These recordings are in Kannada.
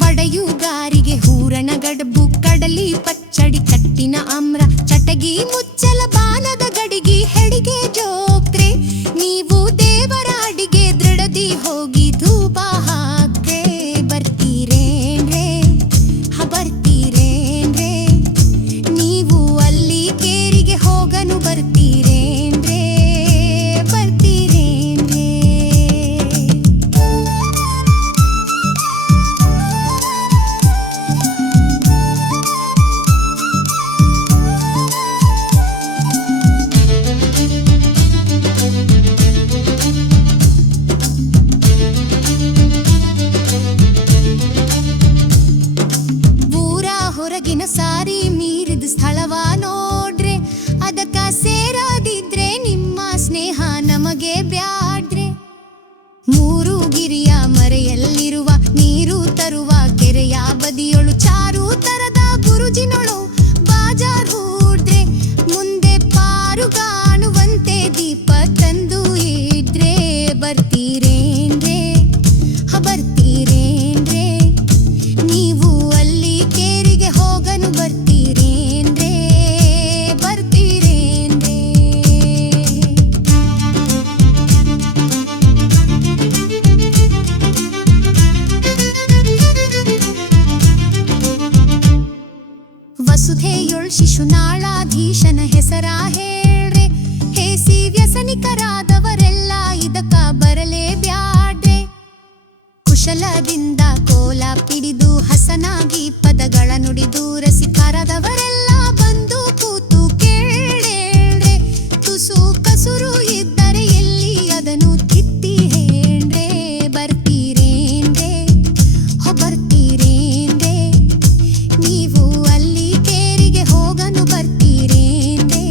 ವಡೆಯುಗಾರಿಗೆ ಹೂರಣ ಗಡಬು ಕಡಲಿ ಪಚ್ಚಡಿ ಕಟ್ಟಿನ ಆಮ್ರ ಚಟಗಿ ಮುಚ್ಚಲ ಬಾಲದ ಗಡಿಗಿ ಹೆಡಿಗೆ ಜೋಕ್ರೆ ನೀವು ದೇವರ ಅಡಿಗೆ ದೃಢದಿ ಹೋಗಿ ಧೂಪ ಹಾಕ್ರೆ ಬರ್ತೀರೇನ್ರೆ ಬರ್ತೀರೇನ್ರೆ ನೀವು ಅಲ್ಲಿ ಕೇರಿಗೆ ಹೋಗನು ಬರ್ತೀರೇನ್ರೆ ಬರ್ತೀರೇನ್ರೆ ಹೊರಗಿನ ಸಾರಿ ಮೀರಿದ ಸ್ಥಳವ ನೋಡ್ರೆ ಅದಕ್ಕ ಸೇರದಿದ್ರೆ ನಿಮ್ಮ ಸ್ನೇಹ ನಮಗೆ ಬ್ಯಾಡ್ರೆ ಮೂರು ಗಿರಿಯ ಮರೆಯಲ್ಲಿರುವ ನೀರು ತರುವ ಕೆರೆಯ ಬದಿಯೊಳು ಚಾರು ತರದ ಗುರುಜಿನೊಳು ಬಾಜಾರ್ ಹೂಡ್ರೆ ಮುಂದೆ ಪಾರು ಕಾಣುವಂತೆ ದೀಪ ತಂದು ಇದ್ರೆ ಬರ್ತೀರೇನ್ರೆ ಬರ್ತೀರೇನ್ರೆ ನೀವು ಅಲ್ಲಿ ಕೇರಿಗೆ ಹೋಗನು ಬರ್ತೀರೇನ್ರೆ ಬರ್ತೀರೇನ್ರೆ ವಸುಧೆಯೊಳ್ ಶಿಶುನಾಳಾಧೀಶನ ಹೆಸರ ಹೇಳ್ರೆ ಹೇಸಿ ವ್ಯಸನಿಕರಾದವರೆಲ್ಲ ಇದಕ್ಕ ಬರಲೇ ಬ್ಯಾಡ್ರೆ ಕುಶಲದಿಂದ ಕೋಲ ಪಿಡಿದು ಹಸನಾಗಿ ಪದಗಳ ನುಡಿದು ರಸಿಕರಾದವರೆಲ್ಲ ಬಂದು ಕೂತು ಕೇಳ್ರೆ ತುಸು ಕಸುರು ಇದ್ದರೆ ಎಲ್ಲಿ ಅದನ್ನು ತಿತ್ತಿ ಹೇಳ್ರೆ ಬರ್ತೀರೇನ್ರೆ ಬರ್ತೀರೇನ್ರೆ ನೀವು ಅಲ್ಲಿ ಕೇರಿಗೆ ಹೋಗನು ಬರ್ತೀರೇನ್ರೆ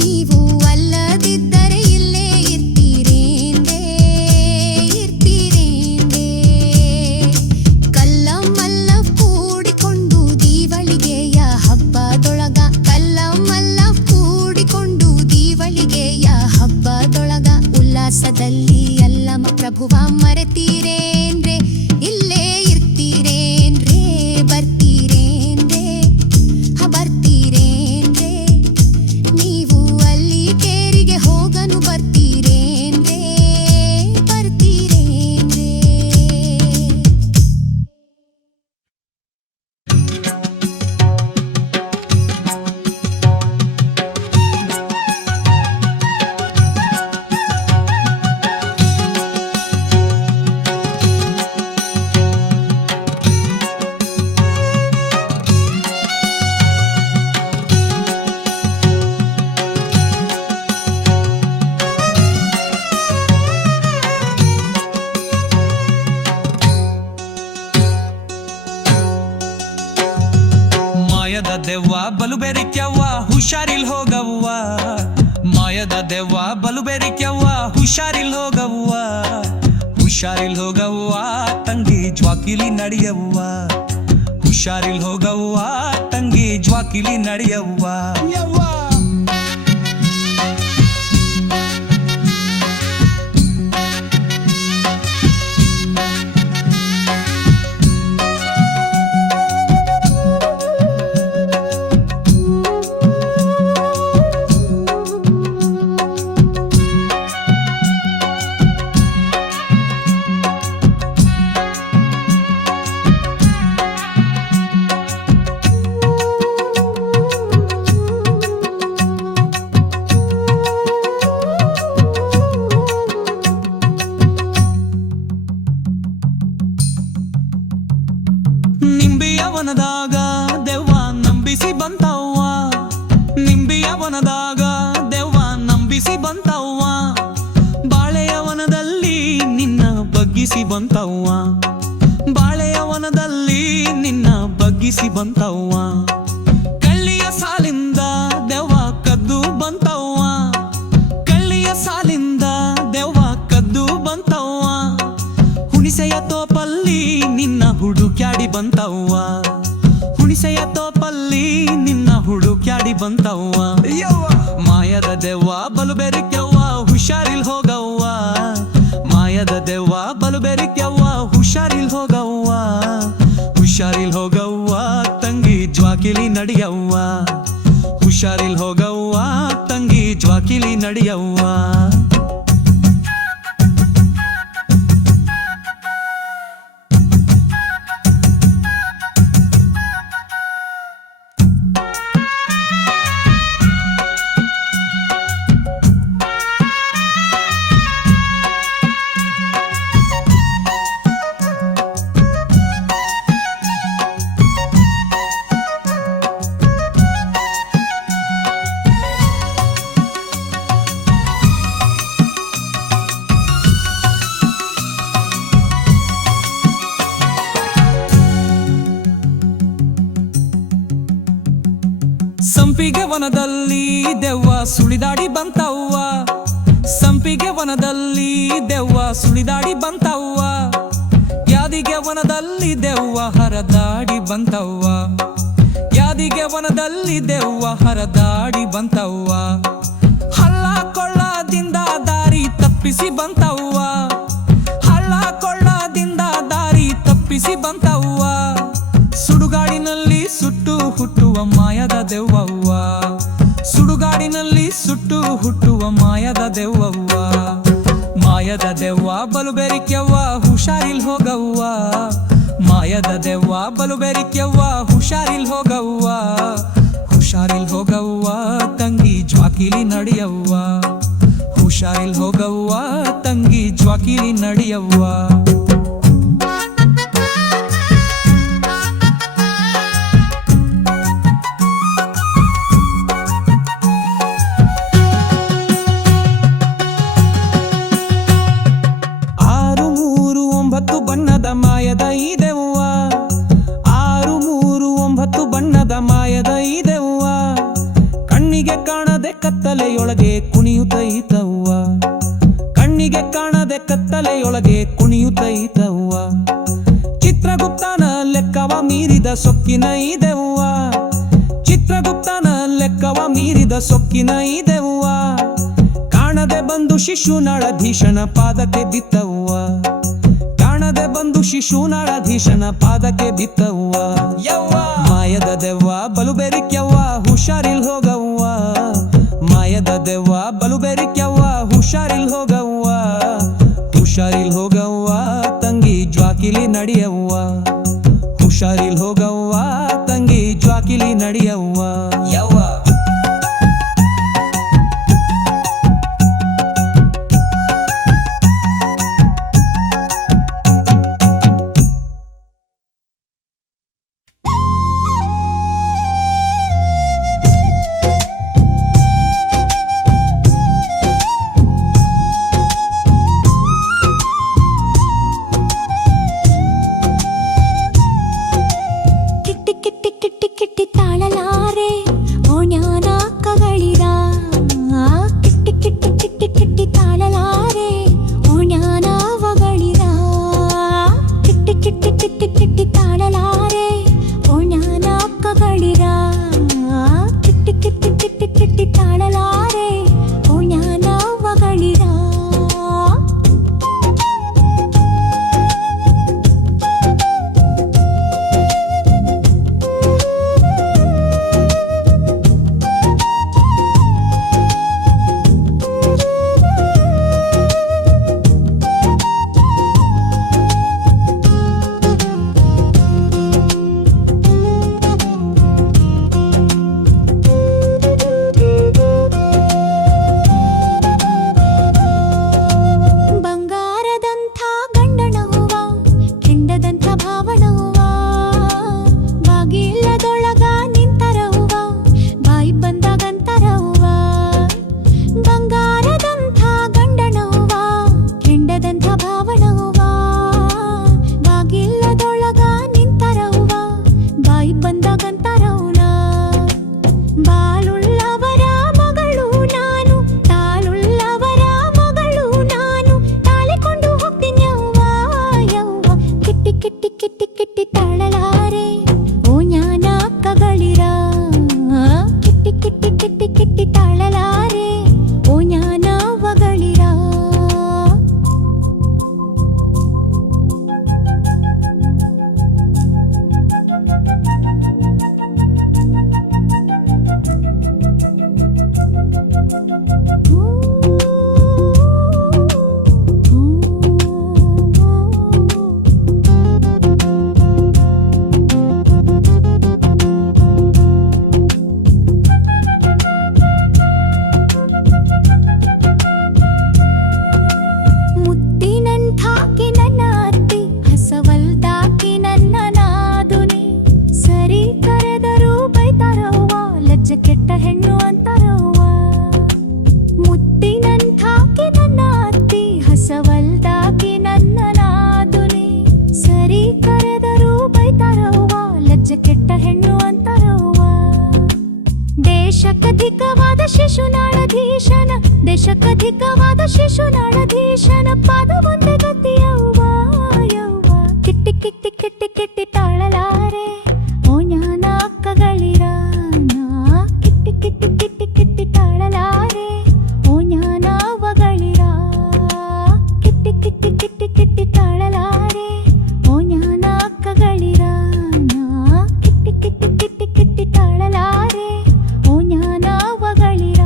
ನೀವು ಅಲ್ಲದಿದ್ದರೆ ಇಲ್ಲೇ ಇರ್ತೀರೇನ್ರೆ ಇರ್ತೀರೇನ್ರೆ ಕಲ್ಲಮ್ಮಲ್ಲ ಕೂಡಿಕೊಂಡು ದೀವಳಿಗೆಯ ಹಬ್ಬದೊಳಗ ಕಲ್ಲಮ್ಮಲ್ಲ ಕೂಡಿಕೊಂಡು ದೀವಳಿಗೆಯ ಹಬ್ಬದೊಳಗ ಉಲ್ಲಾಸದಲ್ಲಿ ಅಲ್ಲಮ ಪ್ರಭುವ ಮರೆತೀರೇನ್ರೆ ಇಲ್ಲೇ ಇರ್ತೀರೇನ್ರೆ ಬರ್ತೀರೇನ್ರೆ ಬರ್ತೀರೇನ್ರೆ ನೀವು ಅಲ್ಲಿ ಕೇರಿಗೆ ಹೋಗನು ಬರ್ತೀರೇನ್ರೆ ಬರ್ತೀರೇನ್ರೆ ಮಾಯದ ದೆವ್ವ ಬಲು ಬೆರಿಕ್ಯವ್ವ ಹುಷಾರಿಲ್ ಹೋಗವ್ವ ಮಾಯದ ದೆವ್ವ ಬಲು ಬೆರಿಕ್ಯವ್ವ ಹುಷಾರಿಲ್ ಹೋಗವ್ವ ಹುಷಾರಿಲ್ ಹೋಗವ್ವ ತಂಗಿ ಜ್ವಾಕಿಲಿ ನಡೆಯವ್ವ ಹುಷಾರಿಲ್ ಹೋಗವ್ವ ತಂಗಿ ಜ್ವಾಕಿಲಿ ನಡೆಯವ್ವ ನಿಂಬಿಯವನದಾಗ ದೆವ್ವ ನಂಬಿಸಿ ಬಂತವ್ವ ನಿಂಬಿಯವನದಾಗ ದೆವ್ವ ನಂಬಿಸಿ ಬಂತವ್ವ ಬಾಳೆಯವನದಲ್ಲಿ ನಿನ್ನ ಬಗ್ಗಿಸಿ ಬಂತವ್ವ ಬಾಳೆಯವನದಲ್ಲಿ ನಿನ್ನ ಬಗ್ಗಿಸಿ ಬಂತವ್ವ ಕಳ್ಳಿಯ ಸಾಲಿಂದ ದೆವ್ವ ಕದ್ದು ಬಂತವ್ವ ಕಳ್ಳಿಯ ಸಾಲಿಂದ ದೆವ್ವ ಕದ್ದು ಬಂತವ್ವ ಹುಣಿಸೆಯ ತೋಪಲ್ಲಿ ನಿನ್ನ ಹುಡುಕ್ಯಾಡಿ ಬಂತವ್ವ ಹುಣಿಸೆಯ ತೋಪಲ್ಲಿ ನಿನ್ನ ಹುಡುಕ್ಯಾಡಿ ಬಂತವ್ವ ಮಾಯದ ದೆವ್ವ ಬಲು ಬೆರಿಕ್ಯವ್ವ ಹುಷಾರಿಲ್ ಹೋಗವ್ವ ಮಾಯದ ದೆವ್ವ ಬಲು ಬೆರಿಕ್ಯವ್ವ ಹುಷಾರಿಲ್ ಹೋಗವ್ವ ಜ್ವಾಕಿಲಿ ನಡಿಯವ್ವ ಹುಷಾರಿಲ್ ಹೋಗವ್ವ ತಂಗಿ ಜ್ವಾಕಿಲಿ ನಡಿಯವ್ವ ಸಂಪಿಗೆ ವನದಲ್ಲಿ ದೆವ್ವ ಸುಳಿದಾಡಿ ಬಂತವ್ವ ಸಂಪಿಗೆ ವನದಲ್ಲಿ ದೆವ್ವ ಸುಳಿದಾಡಿ ಬಂತವ್ವ ಯಾದಿಗೆ ವನದಲ್ಲಿ ದೆವ್ವ ಹರದಾಡಿ ಬಂತವ್ವ ಯಾದಿಗೆ ವನದಲ್ಲಿ ದೆವ್ವ ಹರದಾಡಿ ಬಂತವ್ವ ಹಳ್ಳ ಕೊಳ್ಳದಿಂದ ದಾರಿ ತಪ್ಪಿಸಿ ಬಂತವ್ವ ಹಳ್ಳ ಕೊಳ್ಳದಿಂದ ದಾರಿ ತಪ್ಪಿಸಿ ಬಂತವ್ವ ಸುಡುಗಾಡಿನಲ್ಲಿ ಸುಟ್ಟು ಹುಟ್ಟುವ ಮಾಯದ ದೆವ್ವವ್ವ ಸುಡುಗಾಡಿನಲ್ಲಿ ಸುಟ್ಟು ಹುಟ್ಟುವ ಮಾಯದ ದೆವ್ವವ್ವ ಮಾಯದ ದೆವ್ವ ಬಲು ಬೆರಿಕೆವ್ವ ಹುಷಾರಿಲ್ ಹೋಗವ್ವ ಮಾಯದ ದೆವ್ವ ಬಲು ಬೆರಿಕೆವ್ವ ಹುಷಾರಿಲ್ ಹೋಗವ್ವ ಹುಷಾರಿಲ್ ಹೋಗವ್ವ ತಂಗಿ ಜ್ವಾಕಿಲಿ ನಡಿಯವ್ವ ಹುಷಾರಿಲ್ ಹೋಗವ್ವ ತಂಗಿ ಜ್ವಾಕಿಲಿ ನಡಿಯವ್ವ ಬಣ್ಣದ ಮಾಯದ ಈ ದೆವ್ವ 6 3 9 ಬಣ್ಣದ ಮಾಯದ ಈ ದೆವ್ವ ಕಣ್ಣಿಗೆ ಕಾಣದೆ ಕತ್ತಲೆಯೊಳಗೆ ಕುಣಿಯುತ್ತೈತವ್ವ ಕಣ್ಣಿಗೆ ಕಾಣದೆ ಕತ್ತಲೆಯೊಳಗೆ ಕುಣಿಯುತ್ತೈತವ್ವ ಚಿತ್ರಗುಪ್ತನ ಲೆಕ್ಕವ ಮೀರಿದ ಸೊಕ್ಕಿನ ಈ ದೆವ್ವ ಚಿತ್ರಗುಪ್ತನ ಲೆಕ್ಕವ ಮೀರಿದ ಸೊಕ್ಕಿನ ಈ ದೆವ್ವ ಕಾಣದೆ ಬಂದು ಶಿಶುನಾಳಧೀಶನ ಪಾದಕ್ಕೆ ಬಿತ್ತವ್ವ ಕಾಣದೆ ಬಂದು ಶಿಶುನಾಳಧೀಶನ ಪಾದಕ್ಕೆ ಬಿತ್ತವ್ವ ಯವ್ವ ಮಾಯದ ದೆವ್ವ ಬಲು ಬೆರಿಕೆವ್ವ ಹುಷಾರಿಲ್ ಹೋಗವ್ವ ಮಾಯದ ದೆವ್ವ ಬಲು ಬೆರಿಕೆವ್ವ ಹುಷಾರಿಲ್ ಹೋಗವ್ವ ಹುಷಾರಿಲ್ ಹೋಗವ್ವ ತಂಗಿ ಜ್ವಾಕಿಲಿ ನಡಿಯವ್ವ ಹುಷಾರಿಲ್ ಹೋಗವ್ವ ತಂಗಿ ಜ್ವಾಕಿಲಿ ನಡಿಯವ್ವ ಯವ್ವ ಕಿಟ್ಟಿ ಕಿಟ್ಟಿ ಕಿಟ್ಟಿ ಕಿಟ್ಟಿ ತಾಳಲಾರೆ ಕೆಟ್ಟ ಹೆಣ್ಣು ಅಂತಾರವ್ವ. ದೇಶಕ್ಕಧಿಕವಾದ ಶಿಶುನಾಳಧೀಶನ ದೇಶಕ್ಕಧಿಕವಾದ ಶಿಶುನಾಳಧೀಶನ ಪಾದ ಮುಂದೆ ಗತಿಯವ್ವ ಯವ್ವ. ಕಿಟ್ಟಿ ಕಿಟ್ಟಿ ಕಿಟ್ಟಿ ಕಿಟ್ಟಿ ತಾಳಲಾರೆ ಓ ಜ್ಞಾನ ಅಕ್ಕಗಳಿರ ನಾ. ಕಿಟ್ಟಿ ಕಿಟ್ಟಿ ಕಿಟ್ಟಿ ಕಿಟ್ಟಿ ತಾಳಲಾರೆ ಓ ಜ್ಞಾನ ಅವಗಳಿರ. ಕಿಟ್ಟಿ ಕಿಟ್ಟಿ ಕಿಟ್ಟಿ ಕಿಟ್ಟಿ ತಾಳಲಾರೆ ಓ ಜ್ಞಾನ ಅಕ್ಕಗಳಿರ ನಾ. ಕಿಟ್ಟಿ ಕಿಟ್ಟಿ ಕಿಟ್ಟಿ ಕಿಟ್ಟಿ ತಾಳಲಾರೆ ಓ ಜ್ಞಾನ ಅವಗಳಿರ.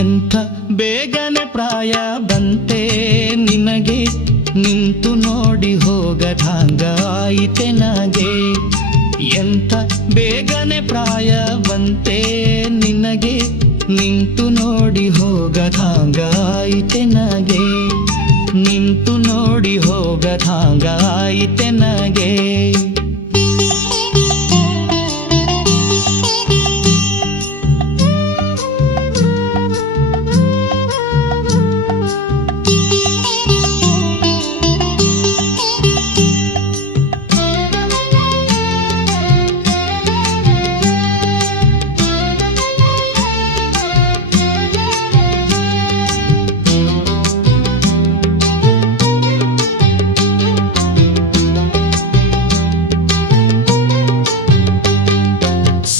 ಎಂಥ ಬೇಗನೆ ಪ್ರಾಯ ಬಂತೆ ನಿನಗೆ, ನಿಂತು ನೋಡಿ ಹೋಗದಾಂಗ ಆಯಿತೆ ನಗೆ. ಎಂಥ ಬೇಗನೆ ಪ್ರಾಯ ಬಂತೆ ನಿನಗೆ, ನಿಂತು ನೋಡಿ ಹೋಗದಾಂಗ ಆಯಿತೆ ನಗೆ. ನಿಂತು ನೋಡಿ ಹೋಗದಾಂಗ ಆಯಿತೆ ನಗೆ.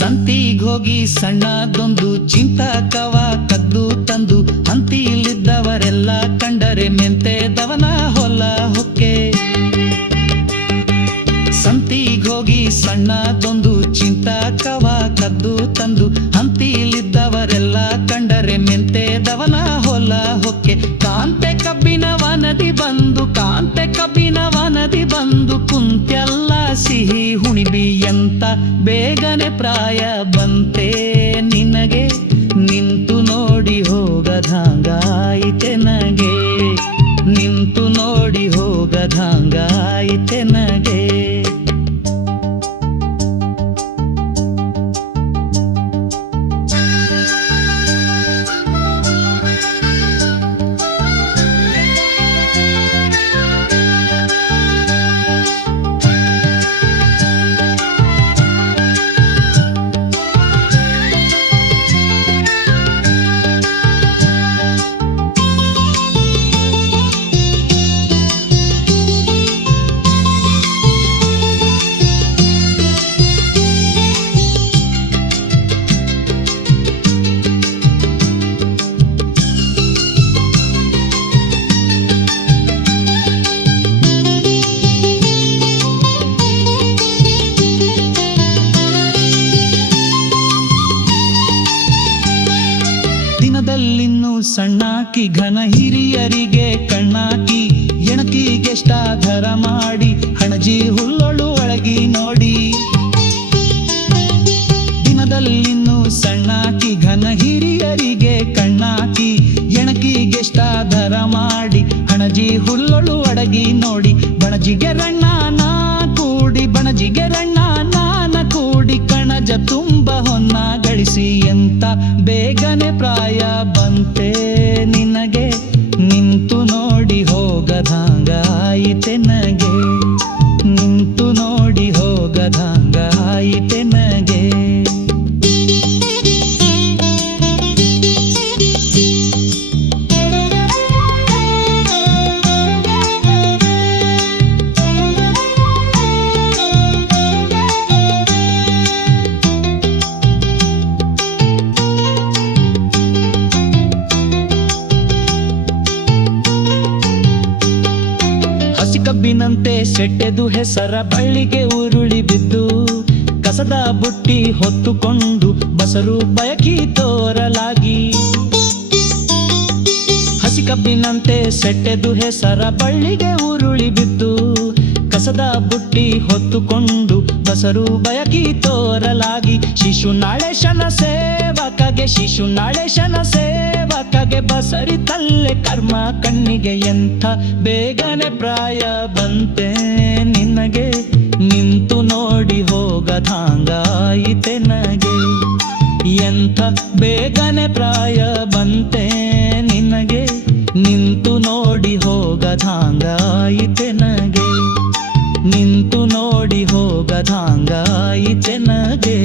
ಸಂತಿಗೋಗಿ ಸಣ್ಣದೊಂದು ಚಿಂತಕವ ಕದ್ದು ತಂದು, ಹಂತಿಲಿದ್ದವರೆಲ್ಲ ಕಂಡರೆ ಮೆಂತೆದವನ ಹೊಲ ಹೊಕ್ಕೆ. ಸಂತಿಗೋಗಿ ಸಣ್ಣದೊಂದು ಚಿಂತಕವ ಕದ್ದು ತಂದು, ಹಂತಿಲಿದ್ದವರೆಲ್ಲ ಕಂಡರೆ ಮೆಂತೆದವನ ಹೊಲ ಹೊಕ್ಕೆ. ಕಾಂತೆ ಕಬ್ಬಿನ ವನದಿ ಬಂದು, ಕಾಂತೆ ಕಬ್ಬಿನ ವನದಿ ಬಂದು ಕುಂತೆಲ್ಲ ಸಿಹಿ ಹುಣಿಬಿ. ಎಂತ ಬೇಗನೆ ಪ್ರಾಯ ಬಂತೆ ನಿನಗೆ, ನಿಂತು ನೋಡಿ ಹೋಗದಾಂಗ ಆಯಿತೆ ನಗೆ. ನಿಂತು ನೋಡಿ ಹೋಗದಾಂಗ ಆಯಿತೆ ನಗೆ. ದಿನದಲ್ಲಿನ್ನೂ ಸಣ್ಣಾಕಿ ಘನ ಹಿರಿಯರಿಗೆ ಕಣ್ಣಾಕಿ, ಎಣಕಿಗೆಷ್ಟಾಧಾರ ಮಾಡಿ ಹಣಜಿ ಹುಲ್ಲೊಳು ಒಳಗಿ ನೋಡಿ. ದಿನದಲ್ಲಿನ್ನೂ ಸಣ್ಣಾಕಿ ಘನ ಹಿರಿಯರಿಗೆ ಕಣ್ಣಾಕಿ, ಎಣಕಿಗೆಷ್ಟಾಧಾರ ಮಾಡಿ ಹಣಜಿ ಹುಲ್ಲೊಳು ಅಡಗಿ ನೋಡಿ. ಬಣಜಿಗೆ ರಣ್ಣ ನಾ ಕೂಡಿ, ಬಣಜಿಗೆ ರಣ್ಣ ನಾನ ಕೂಡಿ, ಕಣಜ ತುಂಬ ಹೊನ್ನ ಗಳಿಸಿ. ಎಂತ ಬೇಗನೆ ಪ್ರಾಯ ಬಂತೆ ನಿನಗೆ, ನಿಂತು ನೋಡಿ ಹೋಗದಾಂಗ ಆಯಿತೆ ನಗೆ. ನಿಂತು ನೋಡಿ ಹೋಗದಾಂಗ ಆಯಿತೆ ನಗೆ. ಸೆಟ್ಟೆದು ಹೆಸರ ಬಳ್ಳಿಗೆ ಉರುಳಿ ಬಿದ್ದು ಕಸದ ಬುಟ್ಟಿ ಹೊತ್ತುಕೊಂಡು ಬಸರು ಬಯಕಿ ತೋರಲಾಗಿ ಹಸಿ ಕಬ್ಬಿನಂತೆ ಸೆಟ್ಟೆದು ಹೆಸರ ಬಳ್ಳಿಗೆ ಉರುಳಿ ಬಿದ್ದು ಕಸದ ಬುಟ್ಟಿ ಹೊತ್ತುಕೊಂಡು ಬಸರು ಬಯಕಿ ತೋರಲಾಗಿ ಶಿಶುನಾಳೇಶನ ಸೇವಕಗೆ ಶಿಶುನಾಳೇಶನ ಸೇವಕಗೆ ಬಸರಿ ತಲ್ಲೆ ಕರ್ಮ ಕಣ್ಣಿಗೆ ಎಂಥ ಬೇಗನೆ ಪ್ರಾಯ ಬಂತೆ ನಿನಗೆ ನಿಂತು ನೋಡಿ ಹೋಗದಾಂಗಾಯಿತೆ ನಗೆ ಎಂಥ ಬೇಗನೆ ಪ್ರಾಯ ಬಂತೆ ನಿನಗೆ ನಿಂತು ನೋಡಿ ಹೋಗದಾಂಗಾಯಿತೆ ನಗೆ ನಿಂತು ನೋಡಿ ಹೋಗದಾಂಗಾಯಿತೆ ನಗೆ